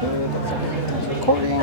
Recording.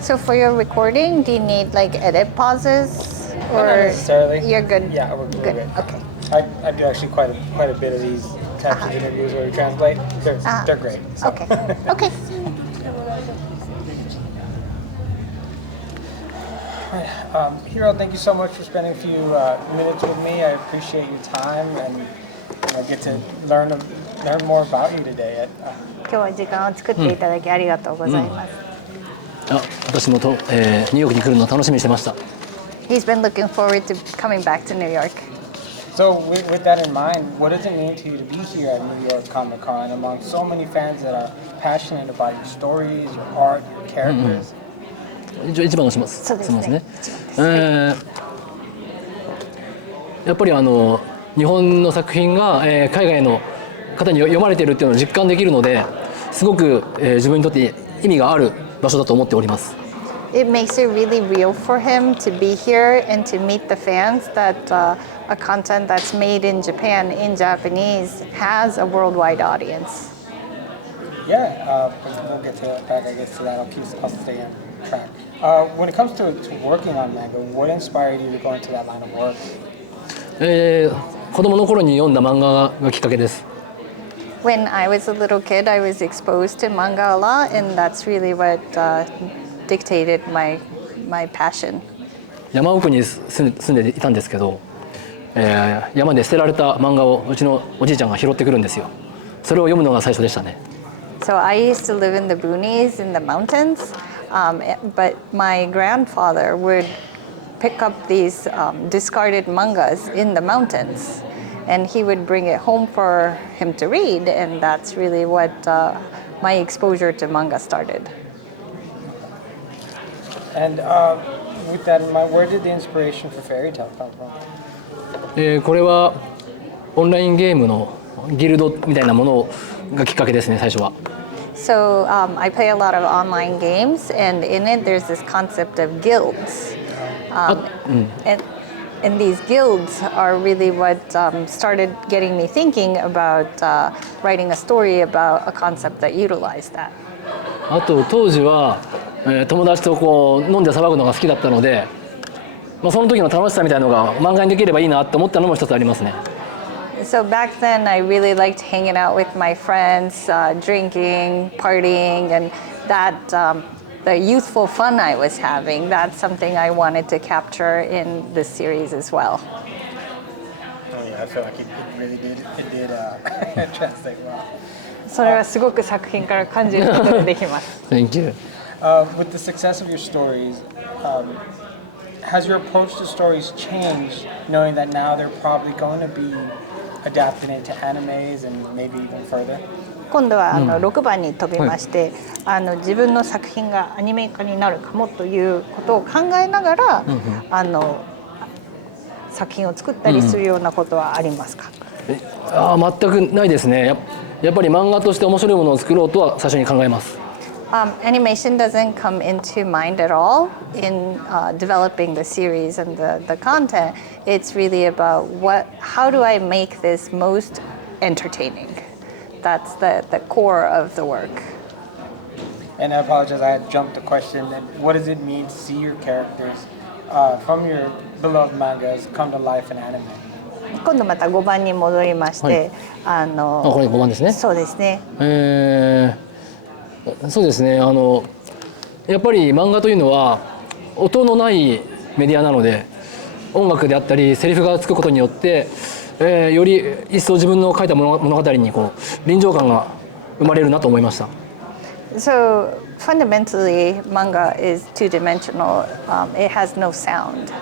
So for your recording, do you need like edit pauses, or Not necessarily. you're good? Yeah, we're good. Okay. I do actually quite a bit of these types of interviews where we translate. They're great. So. Okay. Okay. Hiro, thank you so much for spending a few minutes with me. I appreciate your time and get to learn more about you today. 今日は時間を作っていただきありがとうございます。私もニューヨークに来るのを楽しみにしてました。He's been looking forward to coming back to New York. So with that in mind, what does it mean to you to be here at New York Comic Con among so many fans that are passionate about your stories, your art, your characters? 一番押します。そうですね。やっぱり日本の作品が、海外の方に読まれているっていうのを実感できるので、すごく、自分にとって意味がある場所だと思っております。It makes it really real for him to be here and to meet the fans that a content that's made in Japan in Japanese has a worldwide audience. Yeah, we'll get to back, I guess, to that. I'll stay on track. When it comes to working on manga, what inspired you to go into that line of work? 子供の頃に読んだ漫画がきっかけです。When I was a little kid, I was exposed to manga a lot, and that's really what dictated my passion. 山奥に住んでいたんですけど、山で捨てられた漫画をうちのおじいちゃんが拾ってくるんですよ。それを読むのが最初でしたね。So I used to live in the boonies in the mountains, but my grandfather would pick up these discarded mangas in the mountains, and he would bring it home for him to read, and that's really what my exposure to manga started. And with that in mind, where did the inspiration for Fairy Tail come from? これはオンラインゲームのギルドみたいなものがきっかけですね、最初は。So I play a lot of online games, and in it there's this concept of guilds. And these guilds are really what started getting me thinking about writing a story about a concept that utilized that. あと当時は、友達とこう飲んで騒ぐのが好きだったので、その時の楽しさみたいなのが漫画にできればいいなと思ったのも一つありますね。So back then I really liked hanging out with my friends, drinking, partying, and that the youthful fun I was having, that's something I wanted to capture in this series as well. Oh yeah, I feel like it really did. It did translate well. それはすごく作品から感じることができます。Thank you. With the success of your stories, has your approach to stories changed, knowing that now they're probably going to be adapted into animes and maybe even further? 今度は6番に飛びまして、自分の作品がアニメ化になるかもということを考えながら、作品を作ったりするようなことはありますか？全くないですね。やっぱり漫画として面白いものを作ろうとは最初に考えます。Animation doesn't come into mind at all in developing the series and the content. It's really about how do I make this most entertaining? That's the core of the work. And I apologize, I had jumped the question. What does it mean to see your characters from your beloved mangas come to life in anime? 今度また5番に戻りまして、これ5番ですね。そうですね。そうですね。やっぱり漫画というのは音のないメディアなので、音楽であったりセリフがつくことによって、より一層自分の書いた物語にこう臨場感が生まれるなと思いました。So fundamentally, manga is two-dimensional. It has no sound.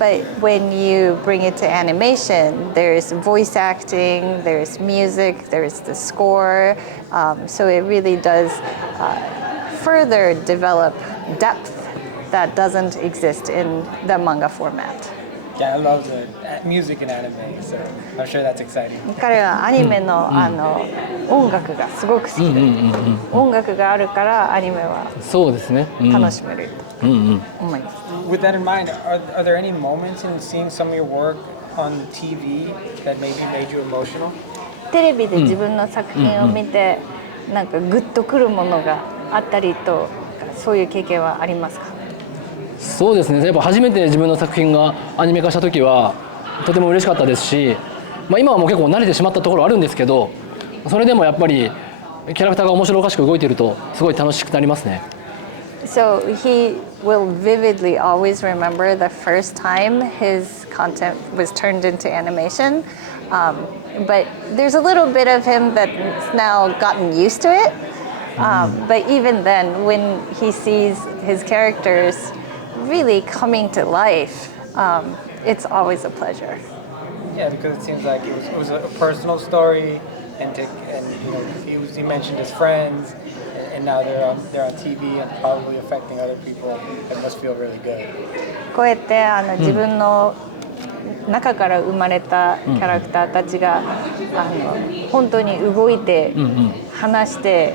But when you bring it to animation, there's voice acting, there's music, there's the score. So it really does further develop depth that doesn't exist in the manga format. Yeah, I love the music in anime, so I'm sure that's exciting. 彼はアニメの音楽がすごく好きで、音楽があるからアニメはそうですね。楽しめる。思います。With that in mind, are there any moments in seeing some of your work on TV that maybe made you emotional? テレビで自分の作品を見て、なんかグッとくるものがあったりと、そういう経験はありますか？そうですね、やっぱ初めて自分の作品がアニメ化した時はとても嬉しかったですし、今はもう結構慣れてしまったところあるんですけど、それでもやっぱりキャラクターが面白おかしく動いているとすごい楽しくなりますね。So he will vividly always remember the first time his content was turned into animation. But there's a little bit of him that's now gotten used to it. But even then, when he sees his characters really coming to life, it's always a pleasure. Yeah, because it seems like it was a personal story, and he mentioned his friends, and now they're on TV and probably affecting other people. It must feel really good. こうやって自分の中から生まれたキャラクターたちが本当に動いて話して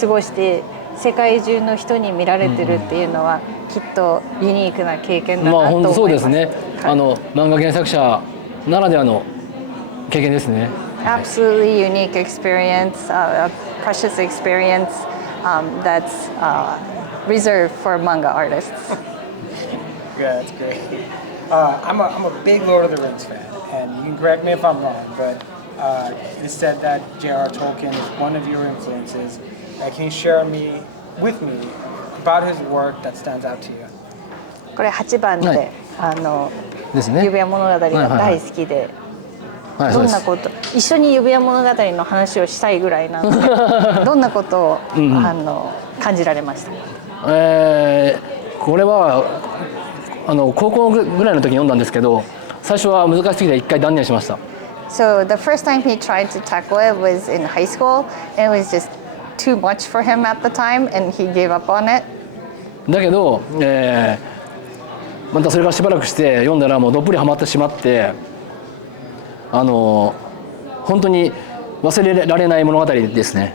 過ごして世界中の人に見られてるっていうのはきっとユニークな経験だなと思います。本当そうですね。漫画原作者ならではの経験ですね。Absolutely unique experience, a precious experience that's reserved for manga artists. Yeah, that's great. I'm a big Lord of the Rings fan, and you can correct me if I'm wrong, but it is said that J.R. Tolkien is one of your influences. Can you share with me about his work that stands out to you? これ8番で、ですね。指輪物語が大好きで、どんなこと一緒に指輪物語の話をしたいぐらいなのでどんなことを、感じられました？これは高校ぐらいの時に読んだんですけど、最初は難しすぎて一回断念しました。So the first time he tried to tackle it was in high school, and it was just too much for him at the time, and he gave up on it. だけど、またそれからしばらくして読んだらもうどっぷりハマってしまって、本当に忘れられない物語ですね。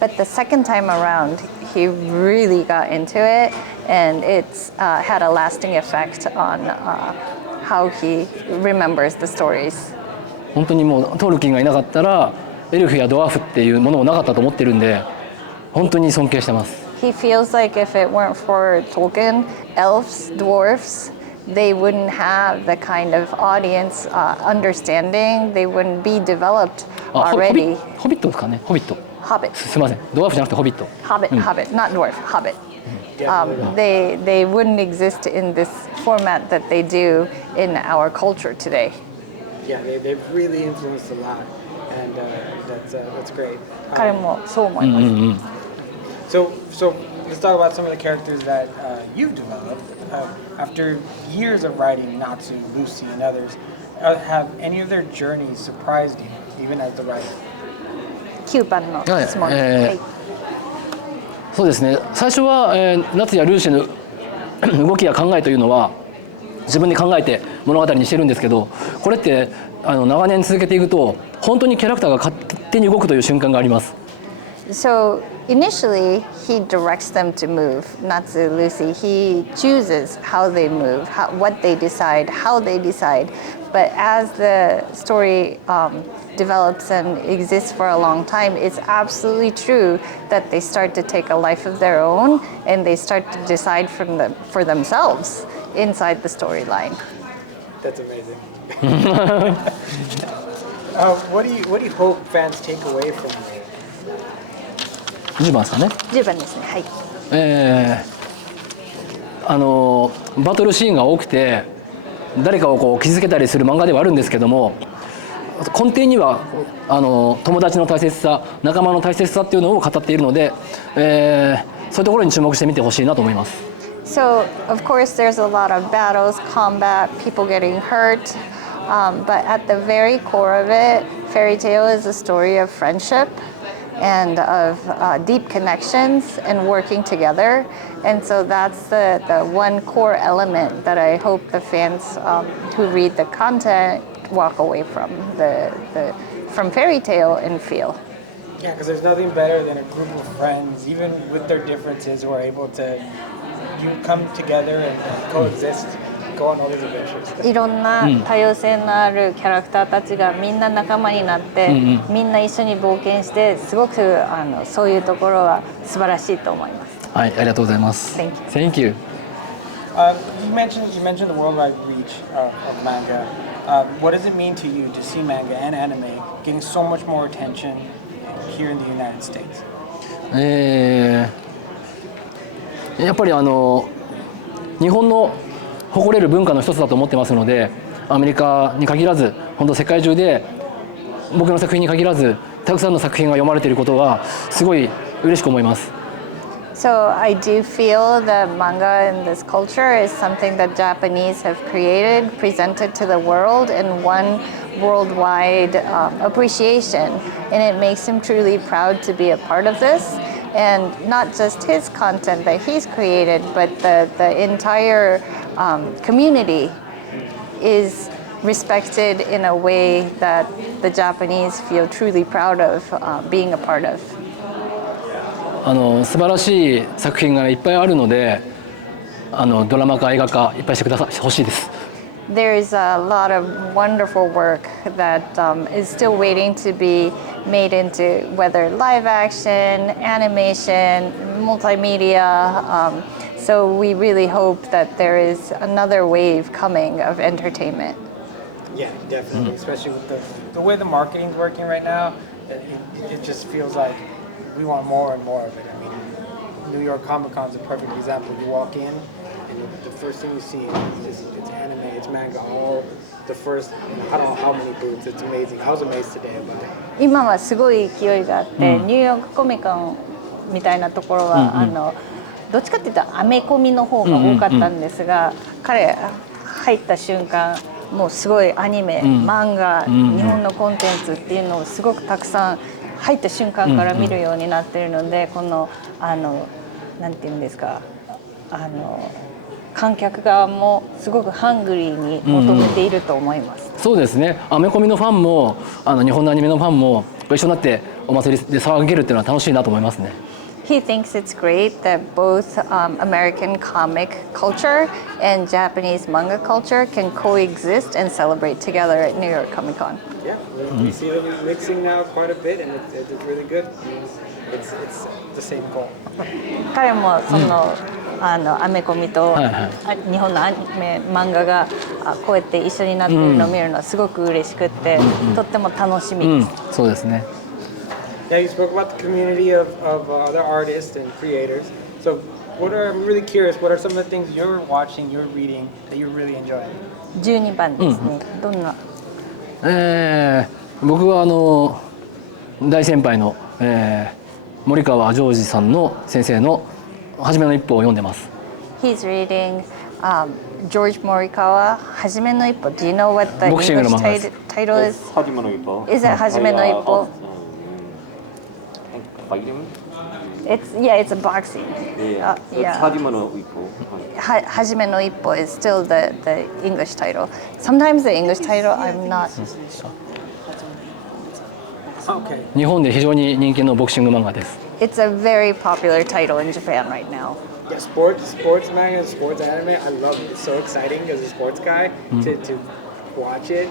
But the second time around, he really got into it, and it's had a lasting effect on how he remembers the stories. 本当にもうトールキンがいなかったらエルフやドワーフっていうものもなかったと思ってるんで、本当に尊敬してます。He feels like if it weren't for Tolkien, elves, dwarfs, they wouldn't have the kind of audience understanding. They wouldn't be developed already. ホビットですかね。ホビット。Hobbit. すみません。ドワーフじゃなくてホビット。Hobbit, Hobbit, not dwarf, Hobbit. They wouldn't exist in this format that they do in our culture today. Yeah, they've really influenced a lot, and that's great. 彼もそう思います。So let's talk about some of the characters that you've developed after years of writing Natsu, Lucy, and others. Have any of their journeys surprised you, even as the writer? 9番の質問。そうですね。最初は、夏やルーシーの動きや考えというのは自分で考えて物語にしてるんですけど、これって長年続けていくと本当にキャラクターが勝手に動くという瞬間があります。So initially, he directs them to move. Natsu, Lucy, he chooses how they move, what they decide, how they decide. But as the story develops and exists for a long time, it's absolutely true that they start to take a life of their own and they start to decide for themselves inside the storyline. That's amazing. What do you hope fans take away from it? 10番ですかね。10番ですね。はい。バトルシーンが多くて誰かをこう傷つけたりする漫画ではあるんですけども、根底には友達の大切さ、仲間の大切さっていうのを語っているので、そういうところに注目してみてほしいなと思います。So, of course, there's a lot of battles, combat, people getting hurt, but at the very core of it, Fairy Tail is a story of friendship and of deep connections and working together. And so that's the one core element that I hope the fans who read the content walk away from from Fairy Tail and feel. Yeah, because there's nothing better than a group of friends, even with their differences, who are able to you come together and coexist, go on all these adventures. いろんな多様性のあるキャラクターたちがみんな仲間になって、みんな一緒に冒険して、すごくそういうところは素晴らしいと思います。はい、ありがとうございます。Thank you. You mentioned the worldwide reach of manga. What does it mean to you to see manga and anime getting so much more attention here in the United States? やっぱり日本の誇れる文化の一つだと思ってますので、アメリカに限らず本当世界中で僕の作品に限らずたくさんの作品が読まれていることはすごい嬉しく思います。So I do feel that manga and this culture is something that Japanese have created, presented to the world, and won worldwide appreciation. And it makes him truly proud to be a part of this. And not just his content that he's created, but the entire community is respected in a way that the Japanese feel truly proud of being a part of. 素晴らしい作品がいっぱいあるので、ドラマ化映画化いっぱいしてくださほしいです。There's a lot of wonderful work that is still waiting to be made into whether live action, animation, multimedia. So we really hope that there is another wave coming of entertainment. Yeah, definitely. Especially with the way the marketing's working right now, it just feels like we want more and more of it. I mean, New York Comic Con is a perfect example. You walk in, and the first thing you see is it's anime, it's manga, all the first, I don't know how many booths. It's amazing. I was amazed today about it. 今はすごい勢いがあって、ニューヨークコミコンみたいなところは、どっちかっていうとアメコミの方が多かったんですが、彼入った瞬間もうすごいアニメ、漫画、日本のコンテンツっていうのをすごくたくさん入った瞬間から見るようになっているので、このなんていうんですか、観客側もすごくハングリーに求めていると思います。そうですね。アメコミのファンも日本のアニメのファンも一緒になってお祭りで騒げるっていうのは楽しいなと思いますね。He thinks it's great that both American comic culture and Japanese manga culture can coexist and celebrate together at New York Comic Con. Yeah, we see them mixing now quite a bit, and it's really good. It's the same goal. 彼もその、アメコミと、日本のアニメ漫画がこうやって一緒になっているのを見るのはすごく嬉しくって、とっても楽しみです。そうですね。Yeah, you spoke about the community of other artists and creators. So, I'm really curious, what are some of the things you're watching, you're reading, that you're really enjoying? 12番ですね。どんな？僕は大先輩の、森川ジョージさんの先生の初めの一歩を読んでます。He's reading George Morikawa, 初めの一歩. Do you know what the English title is? 初めの一歩. Is it 初めの一歩? Fighting? It's a boxing. Yeah. Yeah. 初めの一歩. 初めの一歩 is still the English title. Sometimes the English title I'm not. Okay. 日本で非常に人気のボクシング漫画です。It's a very popular title in Japan right now. Yeah, sports manga, sports anime. I love it. It's so exciting as a sports guy to watch it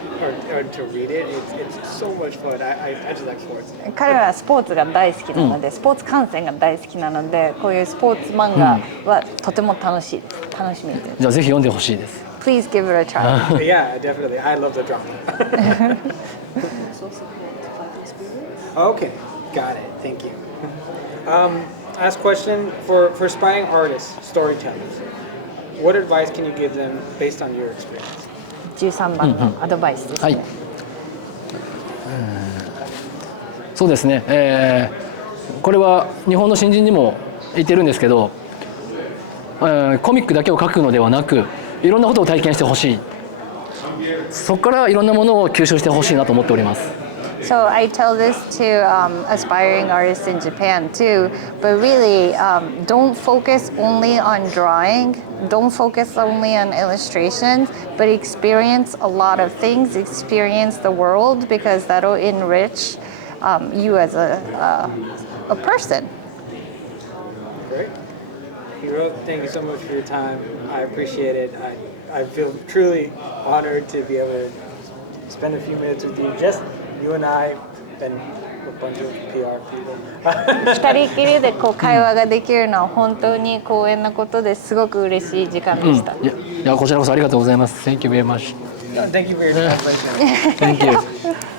or to read it. It's so much fun. I just like sports. 彼はスポーツが大好きなので、スポーツ観戦が大好きなので、こういうスポーツ漫画はとても楽しみです。じゃあぜひ読んでほしいです。Please give it a try. Yeah, definitely. I love the drama. Okay, got it. Thank you. Last question for aspiring artists, storytellers. What advice can you give them based on your experience? 13番のアドバイスですね。はい。そうですね。これは日本の新人にも言ってるんですけど、コミックだけを描くのではなく、いろんなことを体験してほしい。そこからいろんなものを吸収してほしいなと思っております。So I tell this to aspiring artists in Japan too, but really don't focus only on drawing, don't focus only on illustrations, but experience a lot of things, experience the world, because that'll enrich you as a person. Great. Hiro, thank you so much for your time. I appreciate it. I feel truly honored to be able to spend a few minutes with you, just you and I, and a bunch of PR people. 二人きりでこう会話ができるのは本当に光栄なことですごく嬉しい時間でした。いやこちらこそありがとうございます。Thank you very much. Thank you for your translation. Thank you.